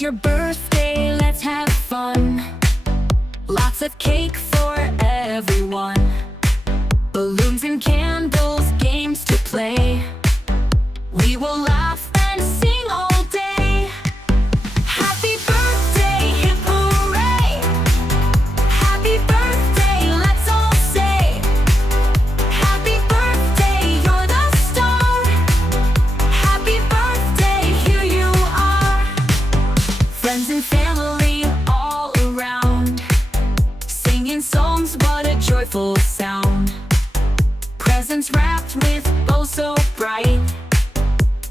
It's your birthday, let's have fun. Lots of cake for everyone. Balloons and candles, games to play. We will laugh and sing all day. Happy birthday, hip hooray! Happy birthday, let's all say. Happy birthday, you're the star. Happy birthday, here you are. Friends and family all around, singing songs, what a joyful sound. Presents wrapped with bows so bright.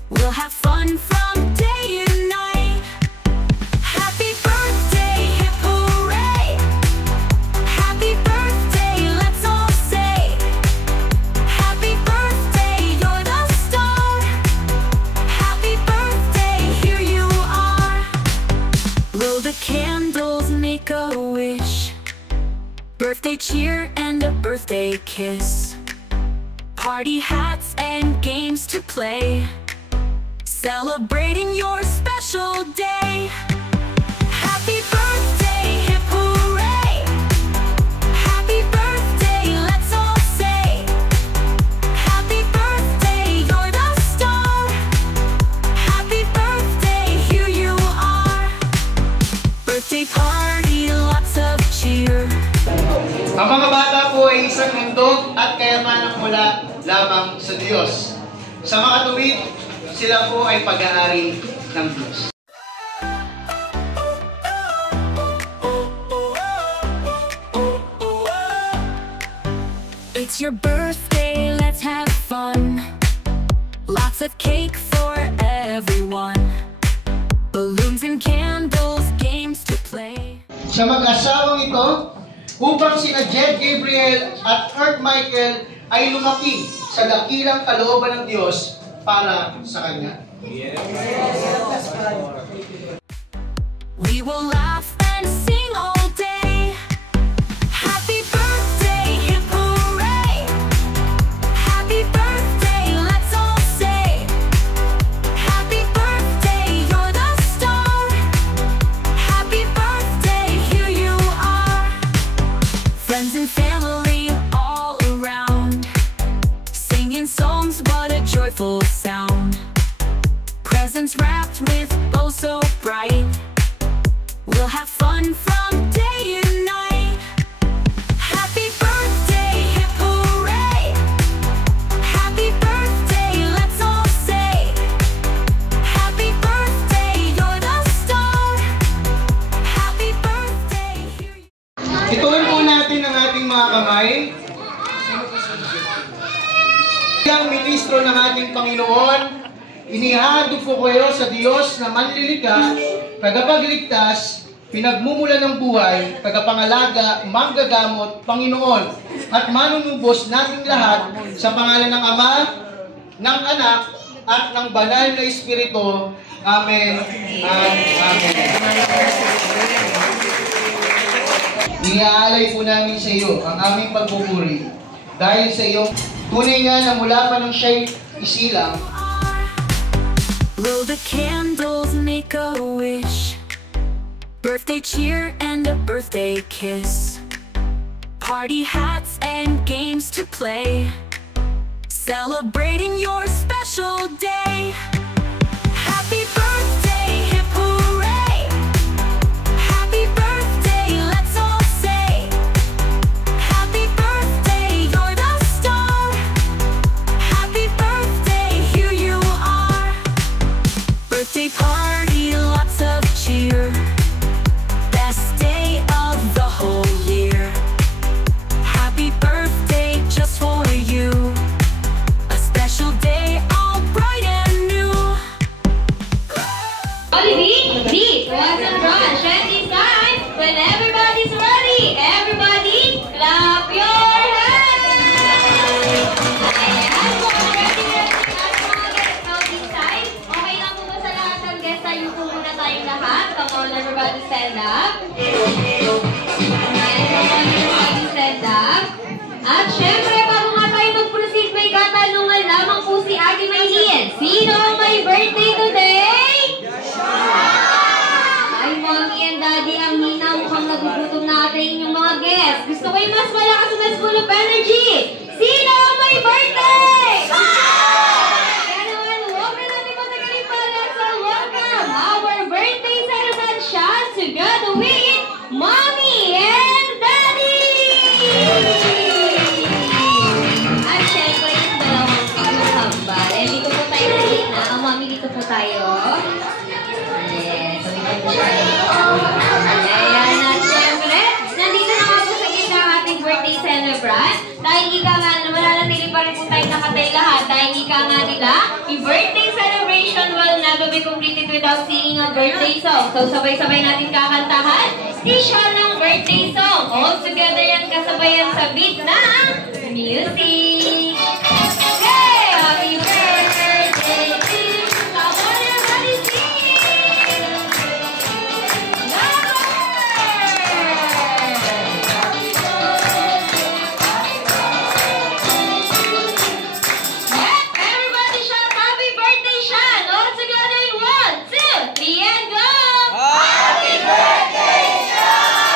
We'll have fun from day and night. Happy birthday, hip hooray! Happy birthday, let's all say. Happy birthday, you're the star. Happy birthday, here you are. Blow the candles, make a wish. Birthday cheer and a birthday kiss. Party hats and games to play. Celebrating your special day. Happy birthday, hip hooray! Happy birthday, let's all say. Happy birthday, you're the star. Happy birthday, here you are. Birthday party, lots of cheer. Ang mga bata po ay isang handog at kayamanang mula lamang sa Diyos. Sa mga tuwid, sila po ay pag-aari ng Diyos. It's your birthday, let's have fun. Lots of cake for everyone. Balloons and candles, games to play. Sa mag-asawang ito, upang sina Jed Gabriel at Kurt Michael ay lumaki sa dakilang kalooban ng Diyos para sa Kanya. We will laugh and sing all day. Happy birthday, hip hooray! Happy birthday, let's all say. Happy birthday, you're the star. Happy birthday, here you are. Friends and family all around, singing songs, what a joyful sound. Presents wrapped with bows so bright. We'll have fun from day and night. Happy birthday, hip hooray! Happy birthday, let's all say. Happy birthday, you're the star. Happy birthday, here you are. Ituon po natin ang ating mga kamay. Bilang ministro ng ating Panginoon, inihahandog ko kayo sa Diyos na manlilikha, tagapagligtas, pinagmumulan ng buhay, tagapangalaga, manggagamot, Panginoon, at manunubos nating lahat sa pangalan ng Ama, ng Anak, at ng Banal na Espiritu. Amen at Amen. Iniaalay po namin sa iyo ang aming pagpupuri dahil sa iyo tunay nga na mula pa nung siya'y isilang. Blow the candles, make a wish. Birthday cheer and a birthday kiss. Party hats and games to play. Celebrating your special day. Happy birthday, hip hooray! Happy birthday, let's all say. Happy birthday, you're the star. Happy birthday, here you are. Birthday party, lots of cheer. Best day of the whole year. Happy birthday just for you. A special day all bright and new. may mas malakas na full of energy. Sino ang may birthday? Kaya naman, huwag na natin matagalin para sa welcome our birthday celebration together with Mommy and Daddy! At syempre, yung dalawang kambal. Eh, dito po tayo sa gitna. Ang Mommy, dito po tayo. Yes, so dito po tayo. Ayan, at syempre, nandito na nga po sa gitna ang ating birthday celebrant. Dahil ika nga, mananatili pa rin po tayo nakatay lahat. Dahil ika nga nila, yung birthday celebration will never be completed without singing a birthday song. So, sabay-sabay natin kakantahan. Station ng birthday song. All together yan, kasabayan sa beat ng music. Hey! Happy birthday to you. Come on, everybody sing! Number! Everybody shout happy birthday, Sean! All together in 1, 2, 3, and go! Happy birthday, Sean!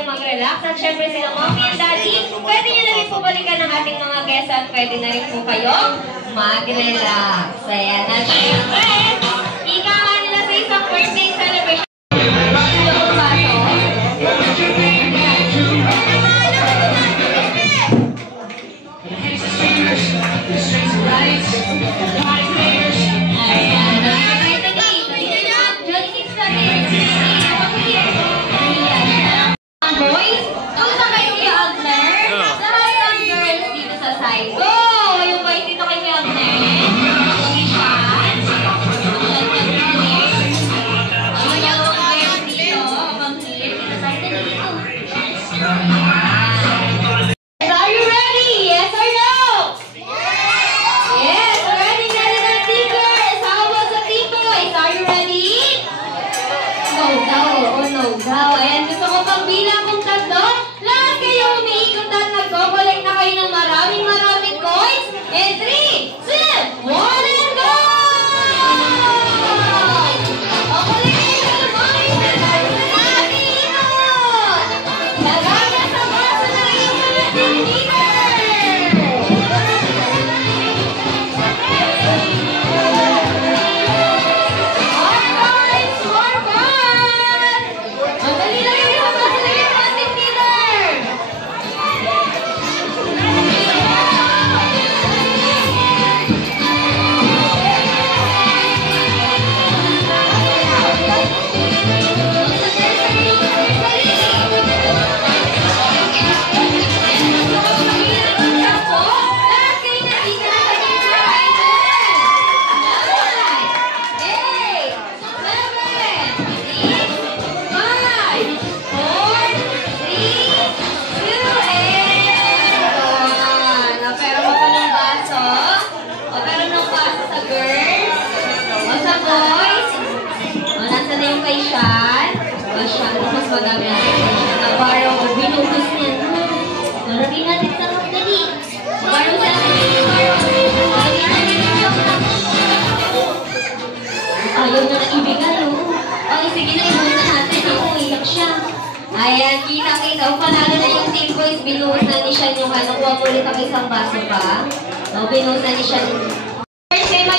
Mag-relax. At syempre sila Mommy and Daddy, pwede nyo na rin po balikan ng ating mga guests at pwede na rin po kayo mag-relax. Ayan. At syempre, ika nga nila sa isang birthday celebration. Boys, punta kayo kay Agner. Lahat ng girls dito sa side. Go! Yung boys dito kay Agner. Mag-isyan. Ang dalawang girls dito. Mag-hit. Dito sa side. Are you ready? Yes or no? Yes! Ready na rin ang team girls. How about the team boys? Are you ready? No daw. Oh no daw. Ayan, gusto ko pang bilang kung tatlo. Lahat kayo umiikot at nagko-collect na kayo ng maraming coins. And 3, 2, 1, and go! O, collect kayo ng mga nakakikot! Nagaya sa baso na yung mga team leader! More coins! More coins! Ang dali lang yung mga baso na yung mga team leader! Madami natin. Parang binuhos niya. Narating natin sa magdali. Parang sa ayaw na naibigan, no? Okay, sige na, ibuhos na natin. Ako, iyak siya. Ayan, kita-kita. O, panalo na yung team boys. Binuhos na ni Sean yung ano. Kuha mo ulit ang isang baso pa. O, binuhos na ni Sean. First, may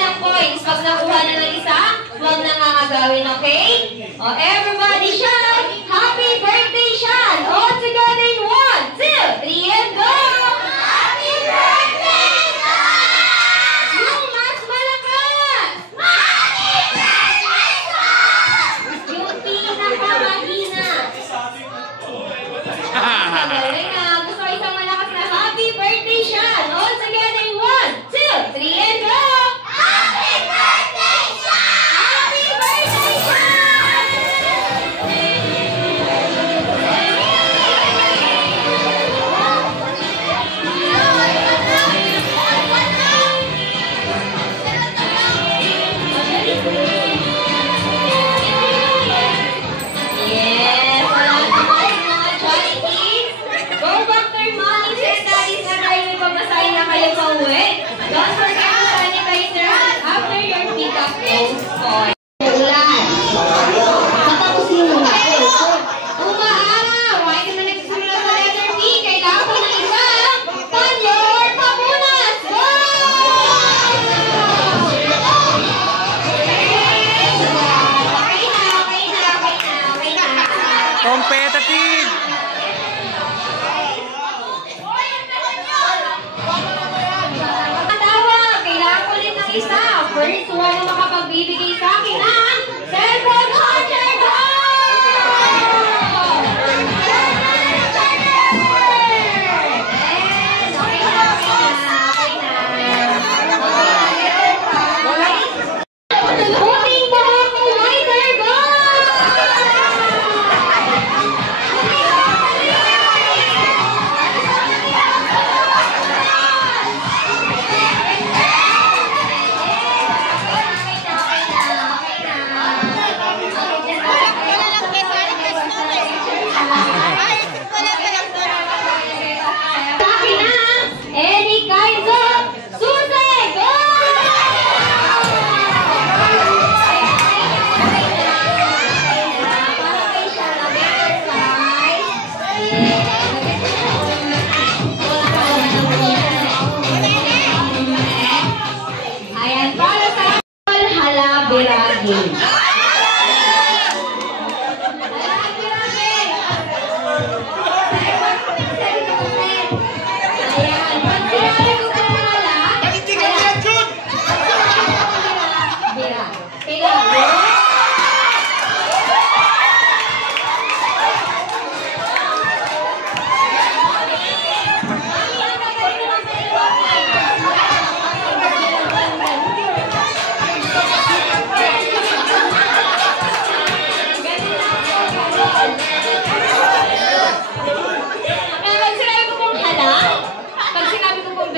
team boys! Pag nakuha na ng isa, huwag na nga agawin, okay? O, everybody shout, happy birthday, Sean! All together in 1, 2, 3, and go! Happy birthday, Sean! Yung mas malakas! Happy birthday, Sean! Yung pinakamahina!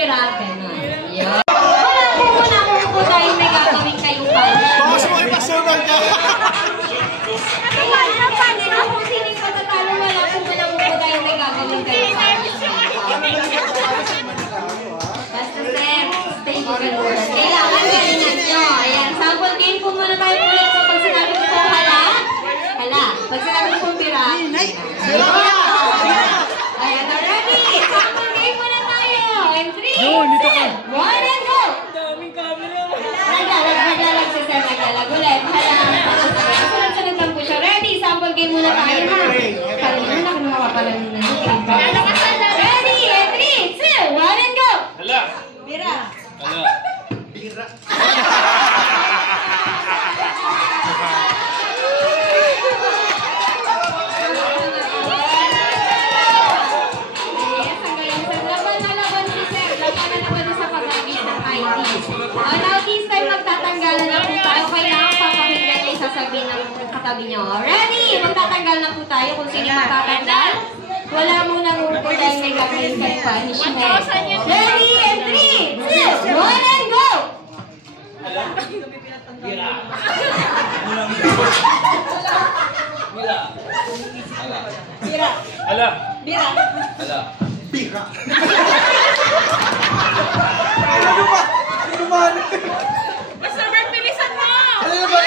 pira, gano'n. Yun. Wala po muna kung po tayo may gagawin kayong punishment. Bakit mo ipasunan ka? Kung sining patatalo, wala po muna po tayo may gagawin kayong punishment. Basta sir, stay ko ganun. Kailangan galingan nyo. Ayan, sample game po muna tayo ulit. So, pag sinabi ko po hala. Pag sinabi ko po pira. Ayan, ready? Sample game muna tayo. And 3, 2, 1, and go! Naglalag si sir, naglalag ulit. Sunod-sunod lang po siya. Ready? Sample game muna tayo na. Kalimutan na kung makapalamin na. Ready? And 3, 2, 1, and go! Hala! Pira. Hala! Bira. Yes, ang galing sir. Laban na laban si sir. Laban na laban sa pag-abit ng ID. Now this time, magtatanggalan na po tayo. Kailangan papakinggan niyo yung sasabihin ng katabi niyo. Ready? Magtatanggal na po tayo kung sino magtatanggal. Wala muna po tayo may gagawin kayo punishment. Ready? And 3, 2, 1, and go! Bira! Bira! Hala! Bira. Hala! Bira. Ano ba? Ano ba? Basta Bert, bilisan mo! Ano ba?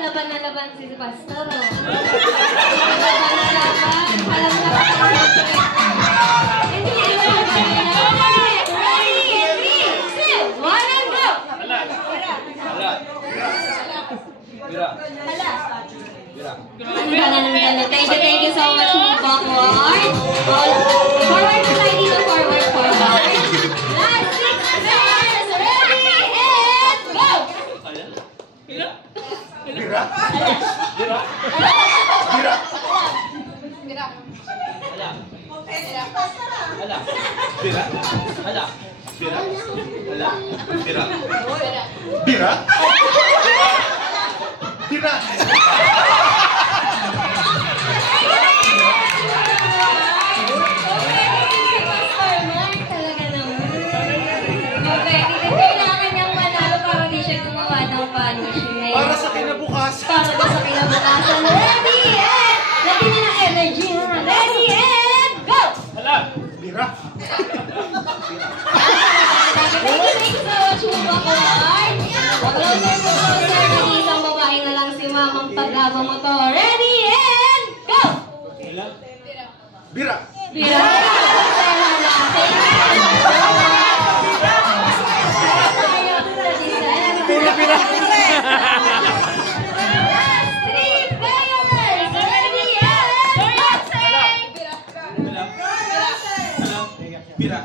Laban na laban si Pastor. Laban na laban. Alam na ba? Hindi, ready, 3, 2, 1, and go! Hala! Hala! Bira! Bira! Thank you so much, backward. Forward na tayo dito, forward. Last 6 seconds. Ready, and go! Hala! Bira! Bira. Bira! Bira. Hala! Hala! Bira! Hala! Bira! Hala! Bira! Bira. Bira. Talaga naman. Okay, kailangan niyang manalo para hindi siya gumawa ng punishment. Para sa kinabukasan. Para ba sa kinabukasan. Ready, and... Lagi niya ng energy, ha? Ready, and go! Hala! Bira. Thank you so much, Backward. Closer to closer. Nag-iisang babae na lang si Mamang Pag-abang mo to. Ready, and go! Bira. Bira. Bira, bira. Bira!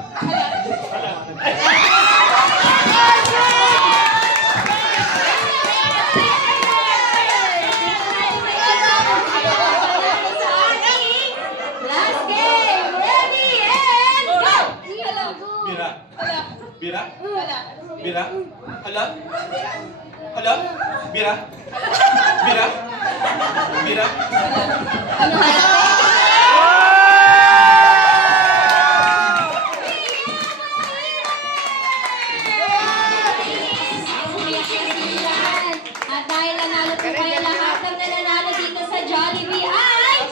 Last game! Ready, and go! Bira! Bira! Bira! Hala! Hala! Bira! Bira! Bira! Ano halata? At dahil nanalo po kayo lahat ng nananalo dito sa Jollibee ay...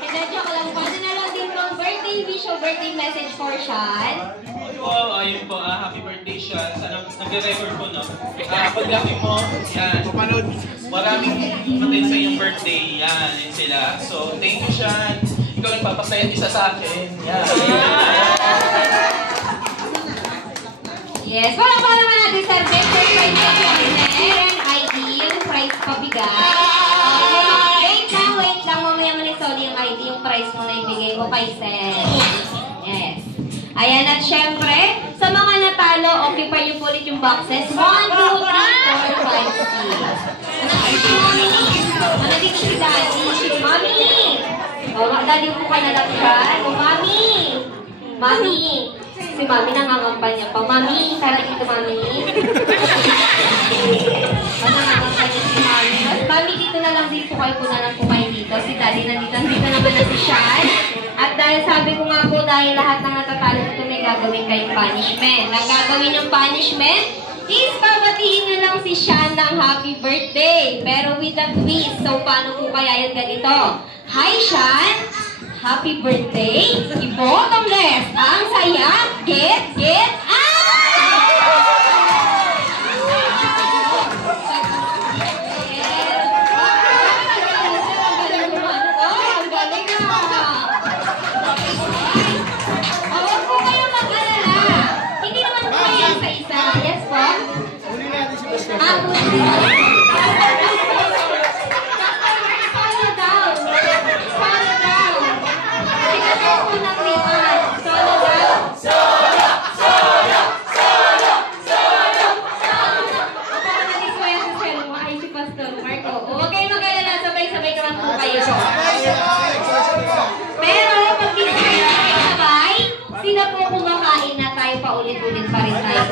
Hindi, joke lang po. Ano na lang din po, birthday wish o birthday message for Sean. Wow, ayun po, happy birthday siya. Sana nagre-record po, no? Paglaki mo, yan. Maraming patay sa iyong birthday, yan, yun sila. So, thank you, Sean. Ikaw nagpapasaya isa sa akin. Yan. Yes, para naman natin sa birthday prize na winner, ID, yung prize pabigay. Wait lang, mamaya manisoli yung ID, yung prize mo na ibigay ko kay Seth. Yes. Ayan, at syempre, sa mga natalo, occupy niyo po ulit yung boxes. 1, 2, 3, 4, 5, 6. Ano dito si Daddy? Mami! O, Daddy po ka na lang dyan. O, Mami! Mami! Si Mami nangangampanya pa. Mami, tara dito, Mami. Nangangampanya si Mami. Mami, dito na lang din po kayo. Puna lang po kayo dito. Si Daddy nandito naman na si Sean. At dahil sabi ko nga po, dahil lahat ng natatalo ito may gagawin kayong punishment. Ang gagawin yung punishment is babatiin nyo lang si Sean ng happy birthday. Pero with a twist. So, paano po kaya yung ganito? Hi, Sean! Happy birthday! I-bottomless! Ang saya! Get out! Ang galing na! Huwag po kayong mag-alala. Hindi naman po kayo isa-isa. Yes po? Uli natin si Pastor. Follow down. Follow down. Sinasok po ng liman. Follow down. Ako ang nag-iswaya sa cell mo ay si Pastor Marco. Huwag kayong mag-alala. Sabay-sabay naman po kayo. Pero pag di na kayo sabay, sila po kumakain na tayo paulit-ulit pa rin tayo.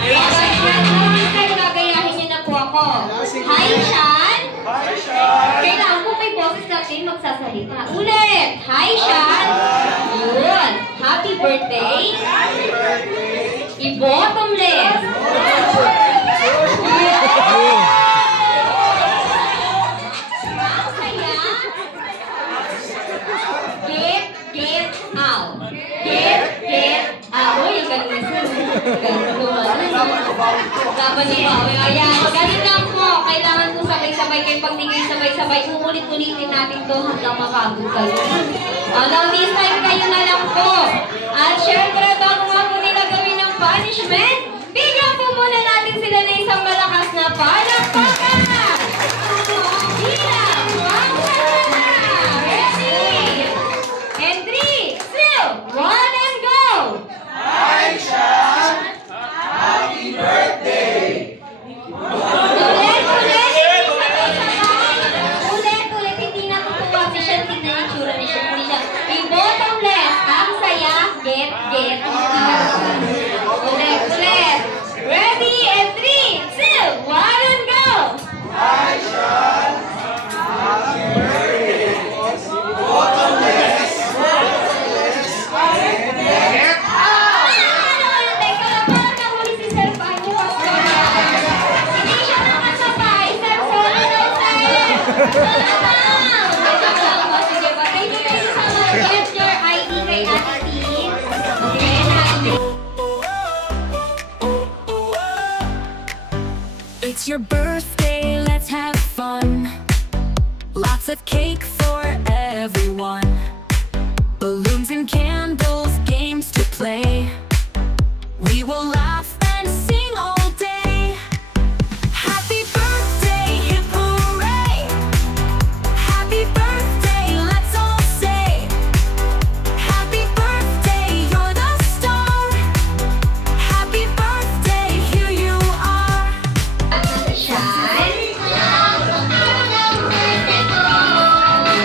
Alright, friends, kayo gagayahin niyo na po ako. Hi, Sean! Hi, Sean! Kailangan po may boses natin magsasalita. Ulit! Hi, Sean! Yun! Happy birthday! Happy birthday! I-bottomless! Ang saya! Get out! Get out! Uy, ang galing na dapat ni Bawi. Ayan, ganun lang po. Kailangan po sabay-sabay kayo. Pag di kayo sabay-sabay, umulit-ulitin natin to hanggang mapagod kayo. Now, this time kayo na lang po. At syempre, bago nga po nila gawin ng punishment, bigyan po muna natin sila ng isang malakas na palakpakan! Bilang! Ready! And 3, 2, 1, and go! Hi, Sean! Happy birthday! Ulit, hindi na tutuwa si Sean. Tignan yung tsura ni Sean. I-bottomless. Ang saya. Get out. Ulit. Ready? And 3, 2, 1, and go! Hi, Sean! Happy birthday! Bottomless! Teka lang, parang nahuli si Sir Panyo. Hindi siya nakasabay. Sir, solo daw, sir. Solo daw. Sige ba? Thank you guys so much. Get your ID kay Ate Tin. Okay, It's your birthday, let's have fun. Lots of cake for everyone. Balloons and candles, games to play. We will laugh and sing all day. Happy birthday, hip hooray! Happy birthday, let's all say. Happy birthday, you're the star. Happy birthday, here you are. Sean?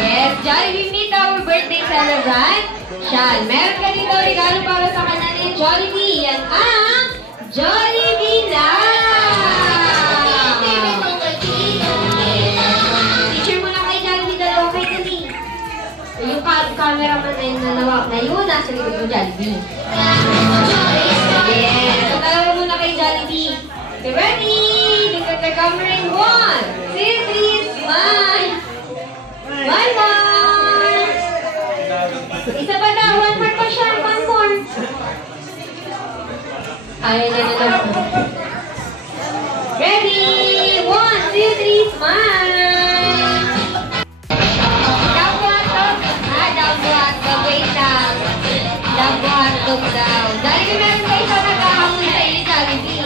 Yes, Jollibee, meet our birthday celebrant. Sean, meron ka dito regalo para sa kanya ni Jollibee. Yan ang Jollibee na! Picture mo na kay Jollibee, dalawa kay Dali. Yung cameraman na yun, nasa likod mo Jollibee. Yes, so dalawa muna kay Jollibee. Okay, ready? Look at the camera in 1, 2, 3, smile! One more! Isa pa daw, one more pa siya, one more! Ayaw niya na daw. Ready? 1, 2, 3, smile! Down to hotdog. Down to hotdog. Wait lang. Down to hotdog daw. Jollibee, meron kayo sa nagkahamon sa iyo, Jollibee.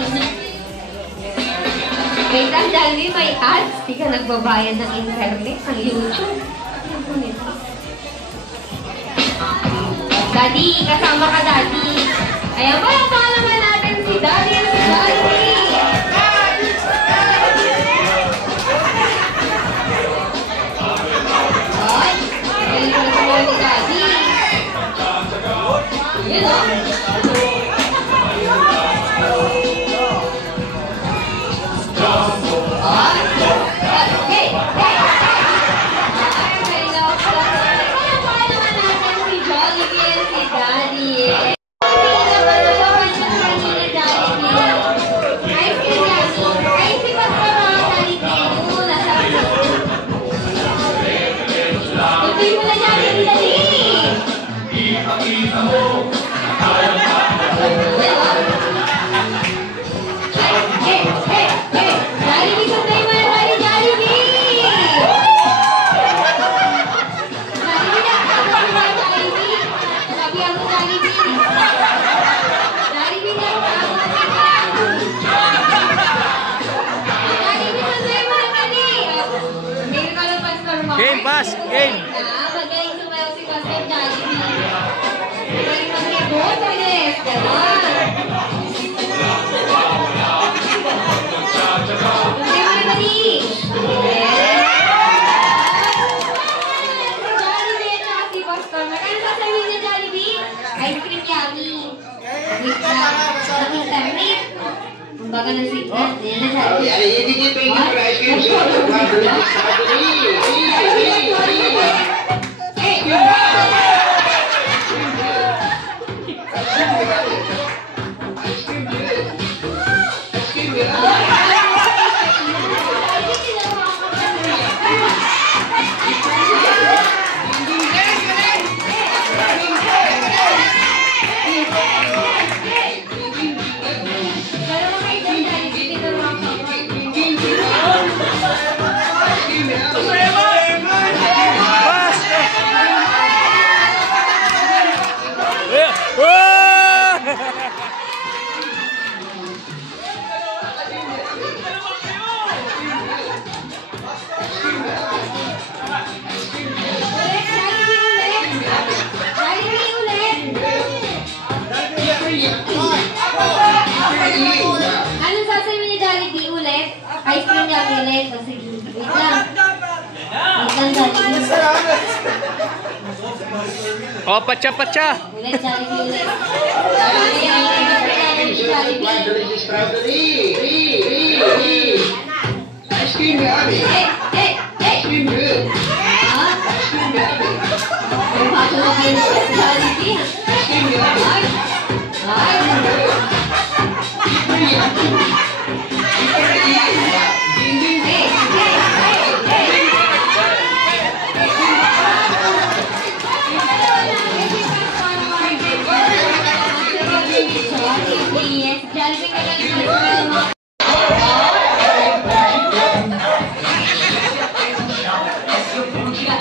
Wait lang, Jollibee, may ads. Di ka nagbabayad ng internet, ng YouTube. Daddy, kasama ka, Daddy. Ayan, palakpakan naman natin si Daddy at si Jollibee. Ay, galing na si Daddy. Yun o. Magaling sumayaw si Pastor Jollibee. Magaling mag-ibon, Toilet. Ganon. Everybody. Yes. Jollibee at si Pastor. Magkano sasabihin niya, Jollibee? Ice cream yummy. Wait na. Nakita. Kumbaga ng signal. Yan na Jollibee. Hindi niya pwede para ice cream. Anong sasabihin niya Jollibee ulit? Ice cream yummy ulit. O sige, wait lang. Wait lang Jollibee. Oh, pacha. Ulit Jollibee ulit. Ice cream yummy. Ice cream good. Kung pato na kayo sa Jollibee. Ice cream yummy.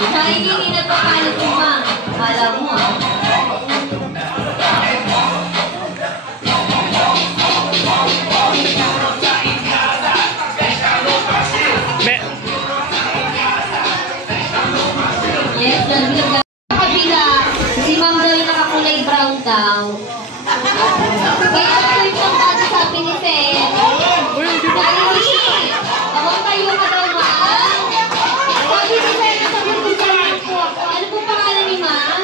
Jollibee, hindi na to kalit mo, ma. Alam mo, yes, Jollibee. Kabila, si Ma'am Joy nakakulay brown daw. Kaya ako yung bago sabi ni Seth. Jollibee, abang tayo ka daw, ma'am. Sabi ni Seth, sabi ko dyan po. Ano po pangalan ni ma'am?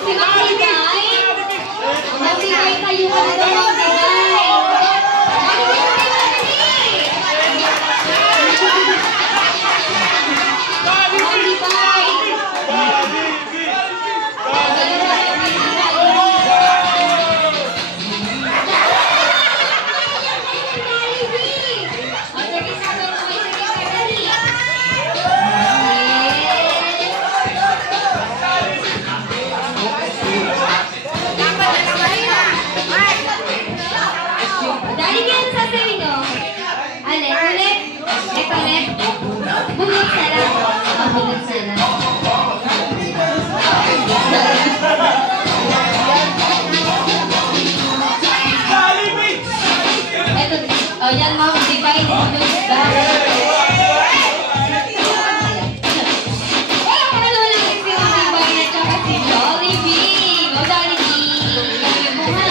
Si Ma'am Sigay? Ma'am Sigay, tayo ka na daw, Ma'am Sigay. Oh, yan ma'am, di ba ini-notes ba? Wala ka na naman lang si Divine at saka si Jollibee. O, Jollibee. Yung bunga.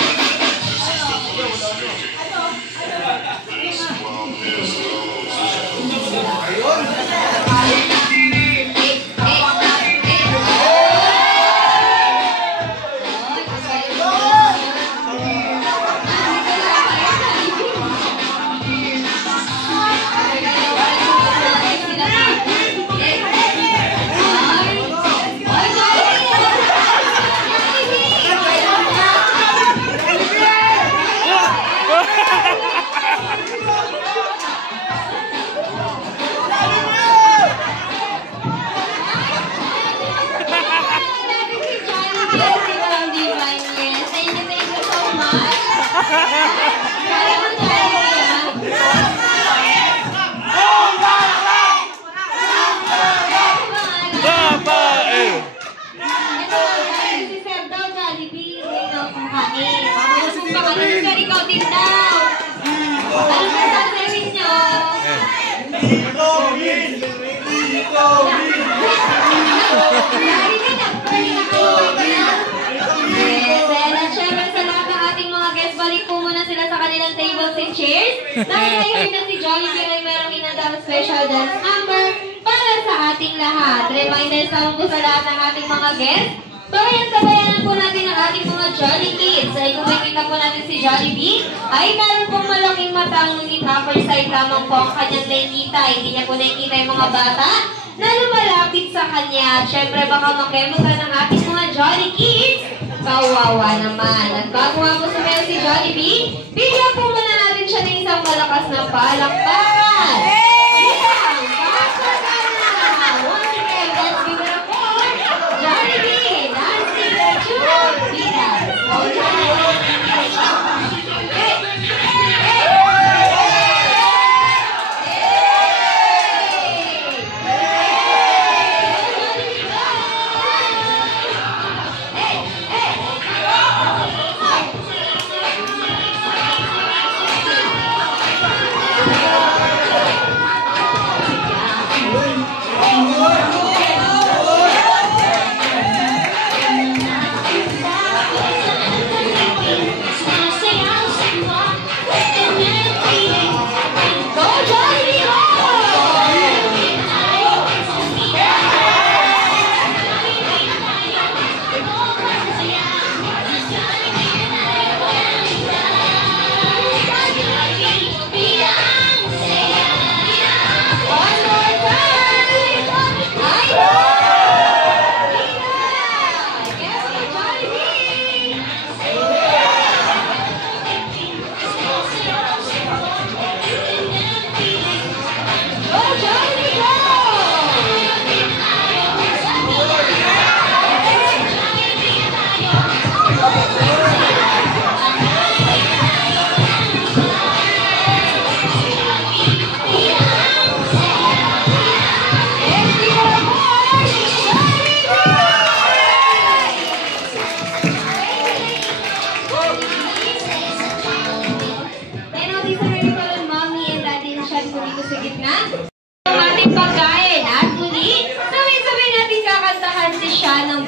Ikaw, bumalik po muna sila sa kanilang tables and chairs. Dahil ngayon na si Jollibee ay merong inandang special dance number para sa ating lahat. Reminders naman po sa lahat ng ating mga guests. Sabayan po natin ang ating mga Jolly Kids. Ay kung makikita po natin si Jollibee, ay meron pong malaking mata, ngunit upper side lamang po ang kanyang nakikita. Hindi niya po nakikita yung mga bata na lumalapit sa kanya. Siyempre baka makemutan ng ating mga Jolly Kids. Kawawa naman. At bago nga po sumayaw si Jollibee, bigyan po muna natin siya ng isang malakas na palakpakan. Isang palakpakan! Once again, let's give it up for Jollibee! Dancing to Vidas! Oh,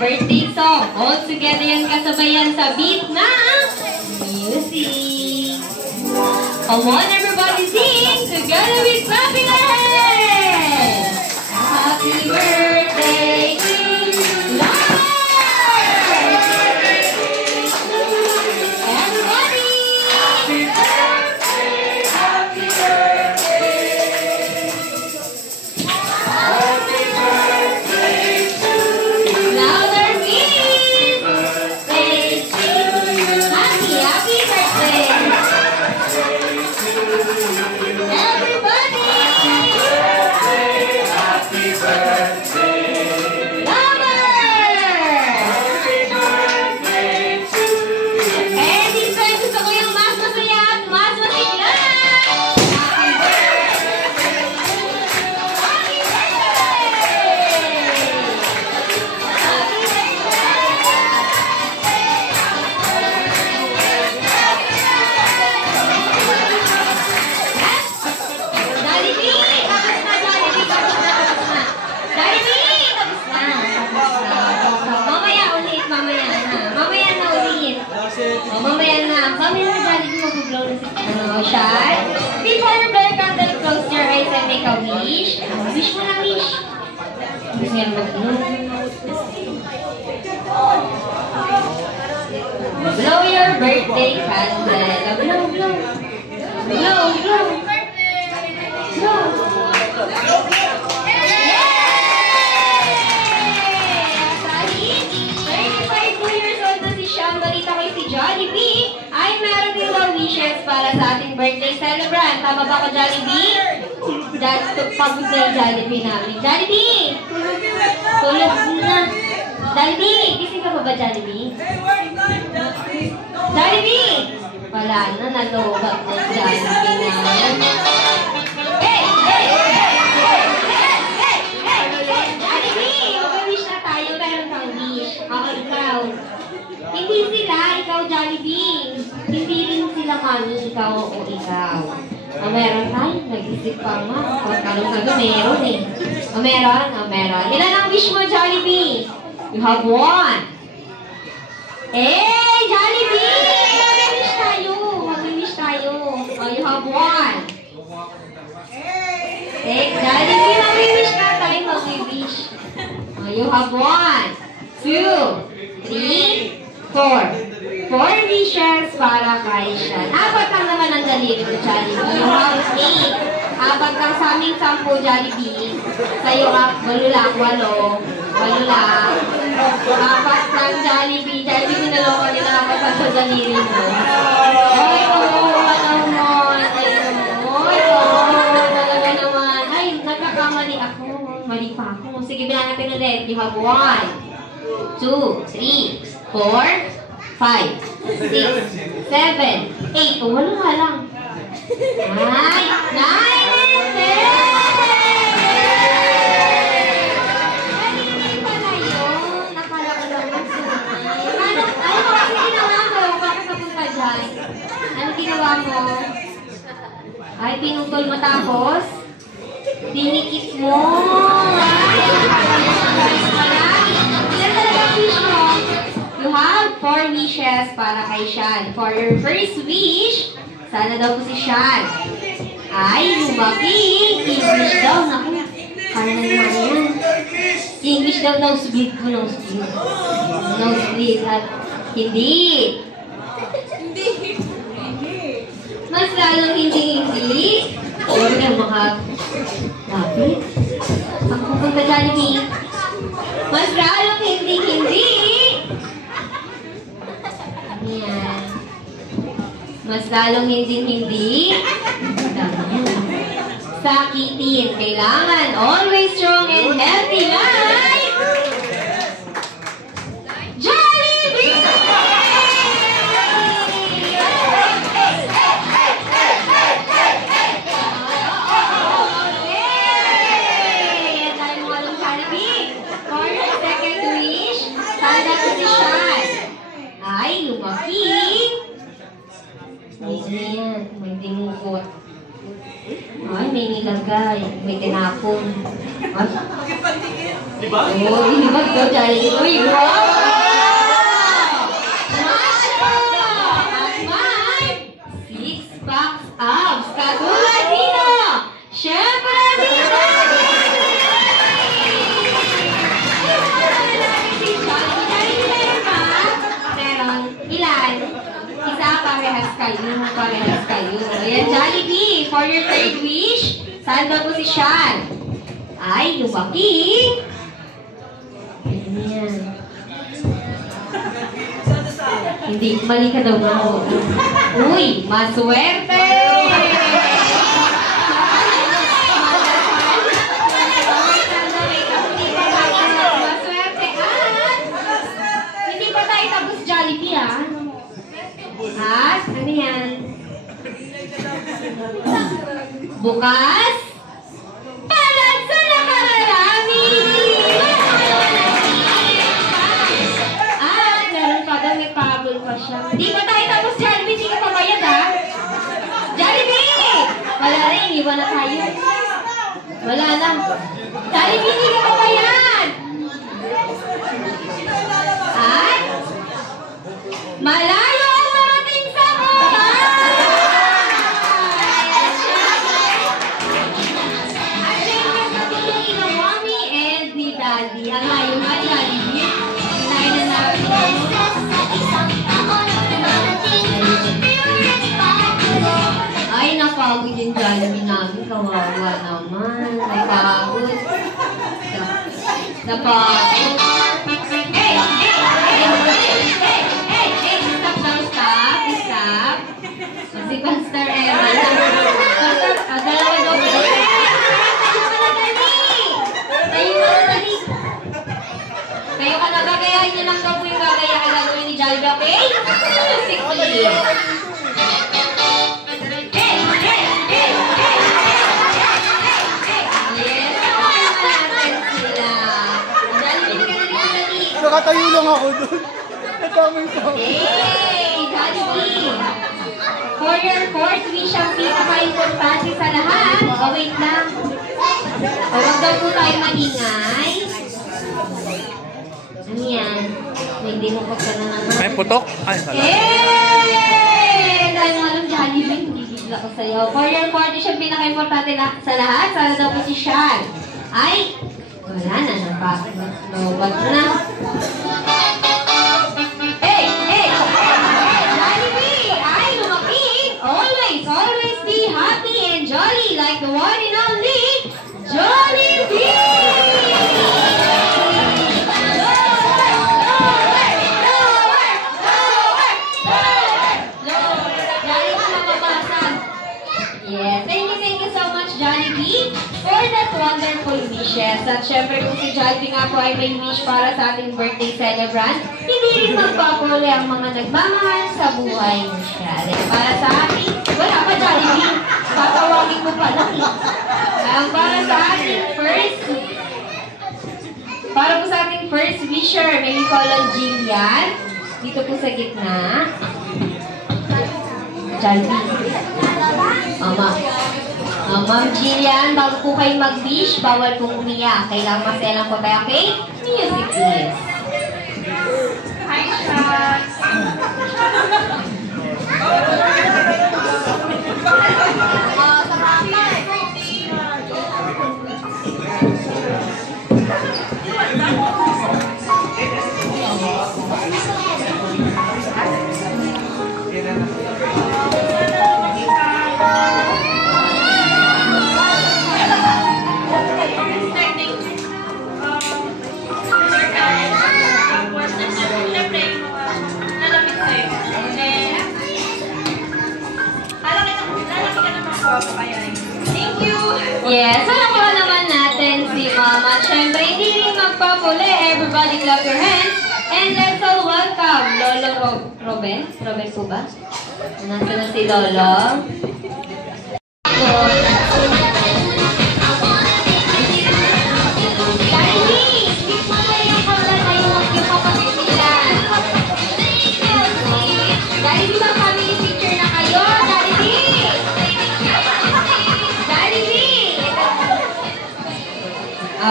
birthday song. All together yan kasabayan sa beat na music. Come on everybody, sing together with clapping our hands. Happy birthday to Lars! Everybody! Happy birthday, happy birthday. Happy birthday to you. Louder please. Birthday to you. Happy birthday. Everybody! Happy birthday! Louder! Happy birthday to you! And this time, gusto ko yung mas masaya at mas masigla! Happy birthday! Happy Jollibee! Tapos na, Jollibee! Tapos na! Jollibee! Tapos na! Mamaya ulit, mamaya na. Mamaya na ulit. Mamaya na. Mamaya na, Jollibee, mag-blow na si Shar. Before you blow your candle, close your eyes and make a wish. Wish mo na, wish. Gusto nga mag-blow. Blow your birthday candle. Blow, blow. Blow, blow. Blow. Dahil 35 years old na si Sean, balita ko si Jollibee, ay meron din daw wishes para sa ating birthday celebrant. Tama ba ko, Jollibee? Pagod na yung Jollibee namin. Jollibee! Tulog na. Jollibee! Gising ka pa ba, Jollibee? Jollibee! Wala na, nalobag na yung Jollibee namin. Hey! Hey! Hey! Hey! Hey! Hey! Hey! Jollibee! Mag-wish na tayo, meron kang wish. Ako, ikaw. Hindi sila, ikaw, Jollibee. Hindi rin sila mami, ikaw o ikaw. Meron tayo, nag-isip pa nga. Pagkalong-kalong, meron eh. Meron. Ilan ang wish mo, Jollibee? You have one. Hey, Jollibee! Mag-wish tayo. Jollibee, mag-wish ka tayo, mag-wish. You have 1, 2, 3, 4. 4 wishes para kay Sean. Apat lang naman ang daliri ko, Jollibee. You have 8. Apat lang sa aming 10, Jollibee. Sa'yo, 8 lang, 8 lang. Apat lang, Jollibee. Jollibee, sinaloko niya na apat lang sa daliri mo. Ay, talaga naman. Ay, nagkakamali ako. Mali pa ako. Sige, bilang natin ulit. You have 1, 2, 3, 4, 5, 6, 7, 8. Oh, wala nga lang. 9, 10! Kanina pala yun. Nakala ko naman sunay. Ano kasi ginawa mo? Bakit napunta dyan? Ano ginawa mo? Ay, pinutol mo tapos? Dinikit mo. Ay, ilan talaga wish mo? You have 4 wishes para kay Sean. For your first wish, sana daw po si Sean ay lumaki. English daw. Naku, kaya naman yan. English daw, nosebleed ko, nosebleed. Nosebleed at hindi. Mas lalong hindi. Huwag na lapit. Ang pupunta Jollibee. Mas lalong hindi. Ayan. Mas lalong hindi. Sakitin. Kailangan always strong and healthy life. Jollibee! For your second wish, sana po si Sean ay lumaki. May dinukot. Ay, may nilagay. May tinapon. Diba? Oh, hinibag daw dyan. Uy, wow! At may 6 packs abs. Katulad dito! Siyempre dito! Ilan? Isa, parehas kayo. Ayan, Jollibee, for your third wish, saan ba po si Sean? Ay, lumaki. Ayan. Hindi, mali ka daw na. Uy, maswerte! Maswerte at hindi pa tayo tapos Jollibee, ah. At, ano yan? Bukas, palad sa nakararami! At, meron pa daw, may pabol pa siya. Di ba tayo tapos Jollibee? Hindi ka pabayad, ha? Jollibee! Wala rin, iwan na tayo. Wala lang. Jollibee, hindi ka pabayad! At, malayo ang ating sakupan! At syempre sa tulong ng mommy and ni daddy. Ang layo nga, Jollibee. Kinain na natin. Ay, napagod yung Jollibee namin. Kawawa naman. May pagod. Napagod. Hey! Stop. Si Pastor Emma. Dalawa daw po. Kayo ka nagagayahin niyo lang daw po yung gagaya ka gagawin ni Jollibee, okay? Musically. Yes, natin sila. Jollibee, ka na dali. Nakatayo lang ako doon. Natamay pa ako. Hey, Jollibee! For your fourth wish, ang pinaka-importante sa lahat. Oh, wait lang. Huwag daw po tayo maingay. Ano yan? Hindi mo pa ka na naman. May putok? Ay, wala. Hey! Dahil mo alam, Jollibee, hindi ako sa'yo. For your 40, siya pinaka-importante sa lahat. Sana daw po si Sean. Ay, wala na, napasok na. Lobag na. Hey! Hey! Jollibee! Ay, lumapit! Always, always be happy and jolly like the one and only Jollibee! Yes, thank you so much, Jollibee, for that wonderful wishes. At syempre, kung si Jollibee nga po ay may wish para sa ating birthday celebrant, hindi rin magpapuli ang mga nagmamahal sa buhay ni siya. Para sa ating, wala pa Jollibee, tatawagin mo pa lang. Para sa ating first wisher, may Nicolong Jillian, dito po sa gitna. Jollibee. Ma'am Jillian, bago po kayo mag-wish, bawal pong umiyak. Kailangan maselang po tayo, okay? Music, please. Hi, Sean! Yes, salamat naman natin si Mama. Siyempre, hindi rin magpapuli. Everybody clap your hands. And let's all welcome Lolo Robin. Robin po ba? Nasa na si Lolo.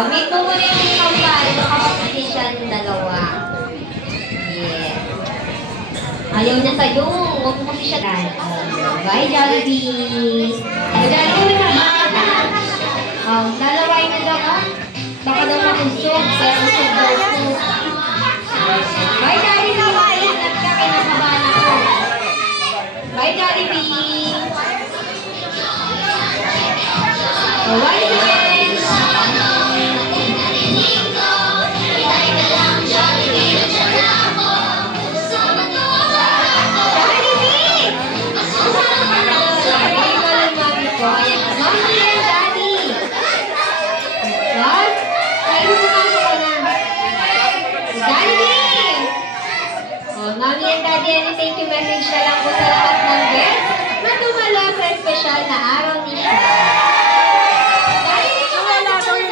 Meet mo muna yung kambal. Makapagpili siya ng dalawa. Yeah. Ayaw niya sa'yo. Huwag mo kasi siya. Bye, Jollibee. Jollibee, lalaway na daw ka. Baka daw makusog. Kaya kusog daw ko. Bye, Jollibee. Ingat ka kayo ng kabana ko. Bye, Jollibee. Bye, Jollibee. Thank you message na lang po sa lahat ng guests na dumalo sa espesyal na araw ni Sean. Dahil ito na natin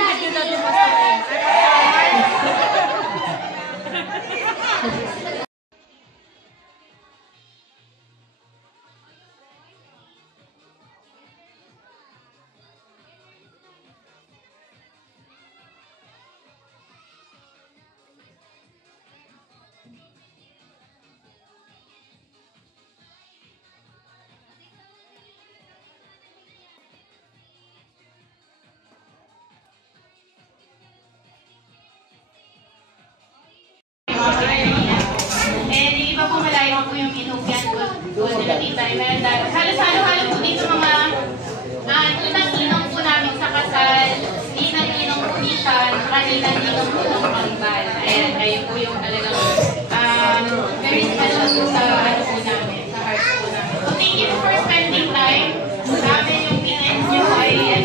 po yung Inupian Golden Time. Halos halo-halo po dito mga inang-inong po namin sa kasal, inang-inong po ni Sean, inang-inong po ng Pangbal. Ayan, kayo po yung talagang very special po sa ano po namin, sa heart po namin. So thank you for spending time. Sabi yung weekend nyo ay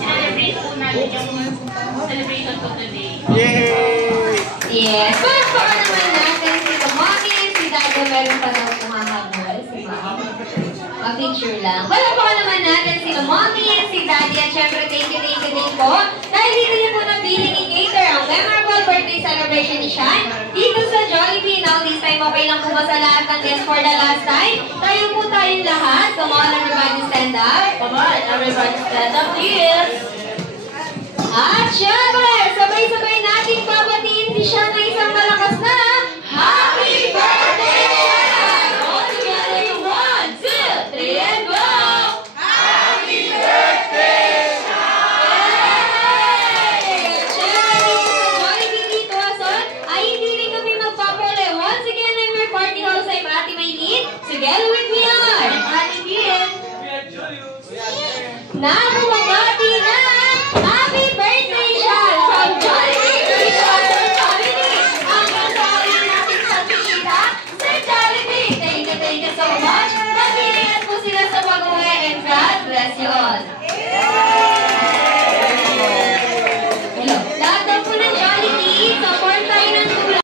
celebrate po natin yung celebration po today. Yay! Yes! Palakpakan naman natin si Mommy, si Dado, meron pa daw kumahabol. A-picture lang. Palakpakan naman natin si Mommy, si Daddy, at syempre thank you din po. Dahil dito niyo po nabiling i-cater ang memorable birthday celebration ni Sean dito sa Jollibee. Now this time, okay lang po ba sa lahat ng guests for the last time? Tayo po tayong lahat. Come on, everybody stand up. Come on, everybody stand up, please. At syempre, sabay-sabay